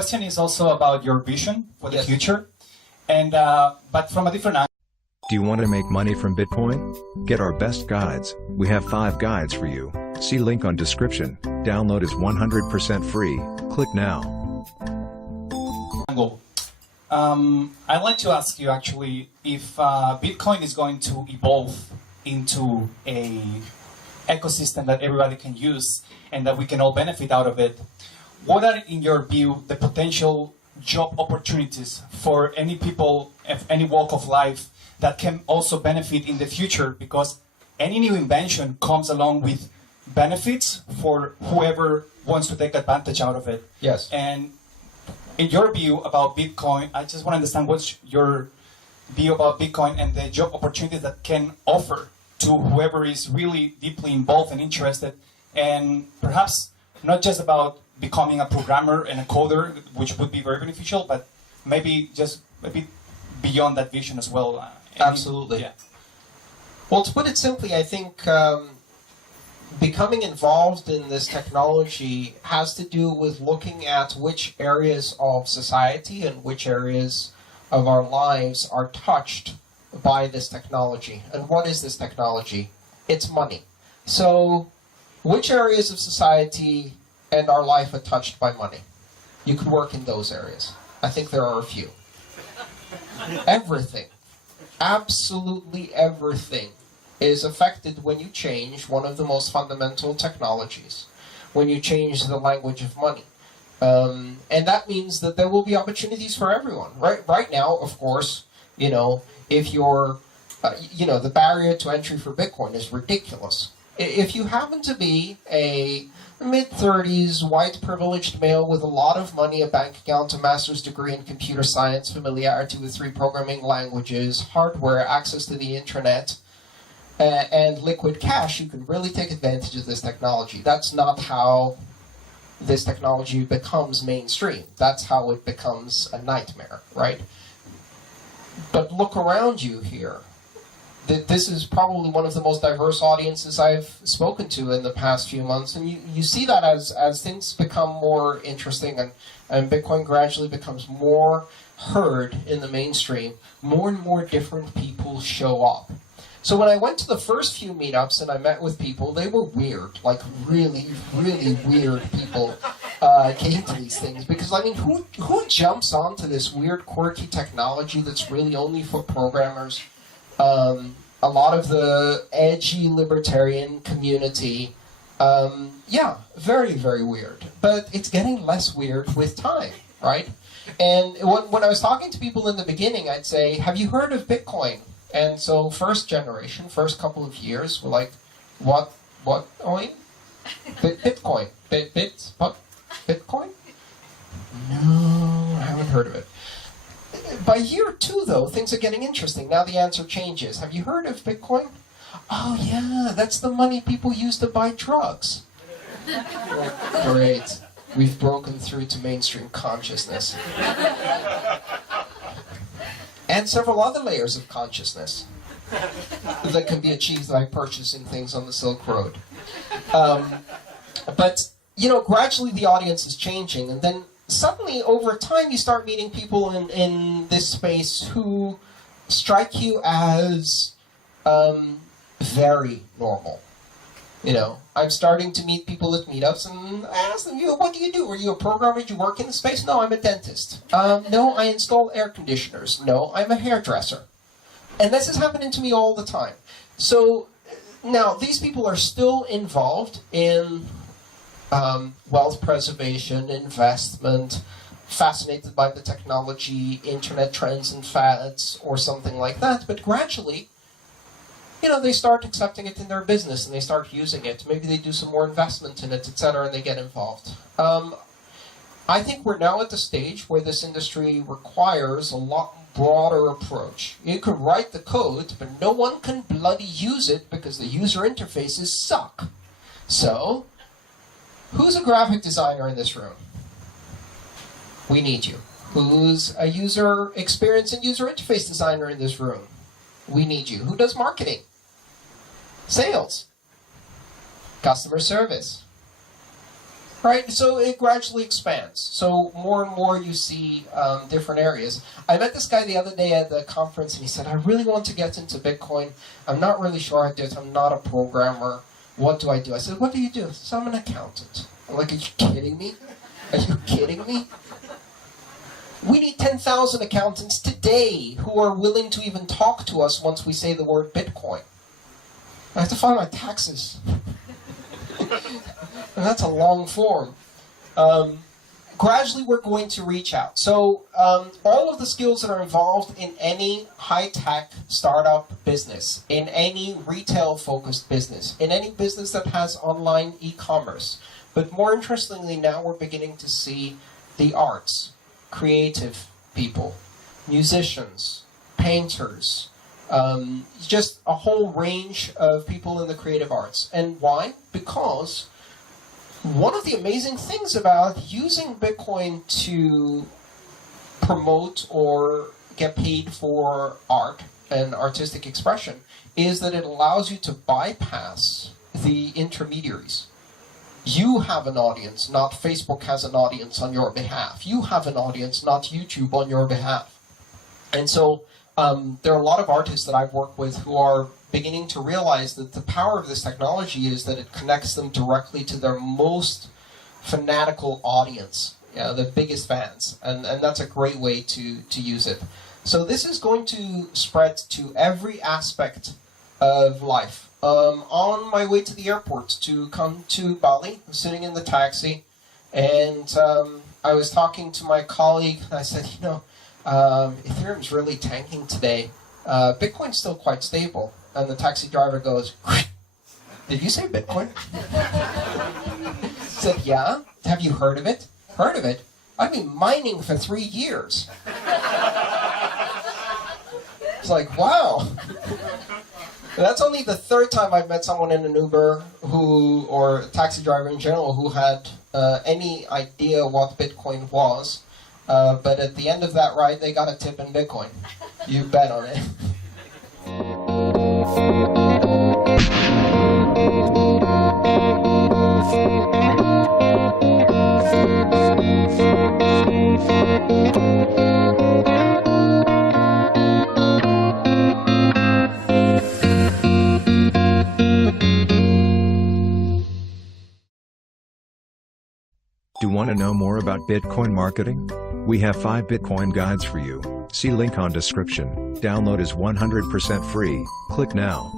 question is also about your vision for the Yes. future, and but from a different angle. Do you want to make money from Bitcoin? Get our best guides. We have 5 guides for you. See link on description. Download is 100% free. Click now. I'd like to ask you actually if Bitcoin is going to evolve into a ecosystem that everybody can use and that we can all benefit out of it. What are, in your view, the potential job opportunities for any people of any walk of life that can also benefit in the future? Because any new invention comes along with benefits for whoever wants to take advantage out of it. Yes. And in your view about Bitcoin, I just want to understand what's your view about Bitcoin and the job opportunities that can offer to whoever is really deeply involved and interested, and perhaps not just about becoming a programmer and a coder, which would be very beneficial, but maybe just a bit beyond that vision as well. Absolutely. Yeah. Well, to put it simply, I think becoming involved in this technology has to do with looking at which areas of society and which areas of our lives are touched by this technology. And what is this technology? It's money. So, which areas of society and our life are touched by money? You could work in those areas. I think there are a few. Everything, absolutely everything, is affected when you change one of the most fundamental technologies, when you change the language of money. And that means that there will be opportunities for everyone. Right now, of course, if you're, the barrier to entry for Bitcoin is ridiculous. If you happen to be a mid-30s, white privileged male with a lot of money, a bank account, a master's degree in computer science, familiarity with 3 programming languages, hardware, access to the internet, and liquid cash, you can really take advantage of this technology. That's not how this technology becomes mainstream. That's how it becomes a nightmare, right? But look around you here. This is probably one of the most diverse audiences I've spoken to in the past few months, and you see that as things become more interesting and Bitcoin gradually becomes more heard in the mainstream, more and more different people show up. So when I went to the first few meetups and I met with people, they were weird, like really, really weird people came to these things. Because, I mean, who jumps onto this weird, quirky technology that's really only for programmers? A lot of the edgy libertarian community, yeah, very, very weird. But it's getting less weird with time, right? And when I was talking to people in the beginning, I'd say, have you heard of Bitcoin? And so first generation, first couple of years, were like, what coin? Bitcoin. What? Bitcoin? No, I haven't heard of it. By year 2, though, things are getting interesting. Now the answer changes. Have you heard of Bitcoin? Oh, yeah, that's the money people use to buy drugs. Great. We've broken through to mainstream consciousness. And several other layers of consciousness that can be achieved by purchasing things on the Silk Road. But, gradually the audience is changing, and then suddenly, over time, you start meeting people in this space who strike you as very normal. I'm starting to meet people at meetups, and I ask them, what do you do? Are you a programmer? Do you work in the space? No, I'm a dentist. No, I install air conditioners. No, I'm a hairdresser. And this is happening to me all the time. So, now, these people are still involved in wealth preservation, investment, fascinated by the technology, internet trends and fads, or something like that, but gradually, they start accepting it in their business and they start using it. Maybe they do some more investment in it, etc., and they get involved. I think we're now at the stage where this industry requires a lot broader approach. You can write the code, but no one can bloody use it because the user interfaces suck. So, who's a graphic designer in this room? We need you. Who's a user experience and user interface designer in this room? We need you. Who does marketing? Sales. Customer service. Right, so it gradually expands. So more and more you see different areas. I met this guy the other day at the conference, and he said, I really want to get into Bitcoin. I'm not really sure how to do it. I'm not a programmer. What do I do? I said, what do you do? He said, I'm an accountant. I'm like, are you kidding me? Are you kidding me? We need 10,000 accountants today who are willing to even talk to us once we say the word Bitcoin. I have to file my taxes. And that's a long form. Gradually, we're going to reach out. So all of the skills that are involved in any high-tech startup business, in any retail-focused business, in any business that has online e-commerce. But more interestingly, now we're beginning to see the arts, creative people, musicians, painters, just a whole range of people in the creative arts. And why? Because one of the amazing things about using Bitcoin to promote or get paid for art and artistic expression is that it allows you to bypass the intermediaries. You have an audience, not Facebook has an audience on your behalf. You have an audience, not YouTube on your behalf. And so there are a lot of artists that I've worked with who are beginning to realize that the power of this technology is that it connects them directly to their most fanatical audience, the biggest fans, and that's a great way to use it. So this is going to spread to every aspect of life. On my way to the airport to come to Bali, I'm sitting in the taxi, and I was talking to my colleague, and I said, Ethereum's really tanking today. Bitcoin's still quite stable. And the taxi driver goes, did you say Bitcoin? I said, yeah. Have you heard of it? Heard of it? I've been mining for 3 years. It's like, wow. That's only the third time I've met someone in an Uber or a taxi driver in general who had any idea what Bitcoin was. But at the end of that ride, they got a tip in Bitcoin. You bet on it. Do you want to know more about Bitcoin marketing? We have 5 Bitcoin guides for you. See link on description. Download is 100% free. Click now.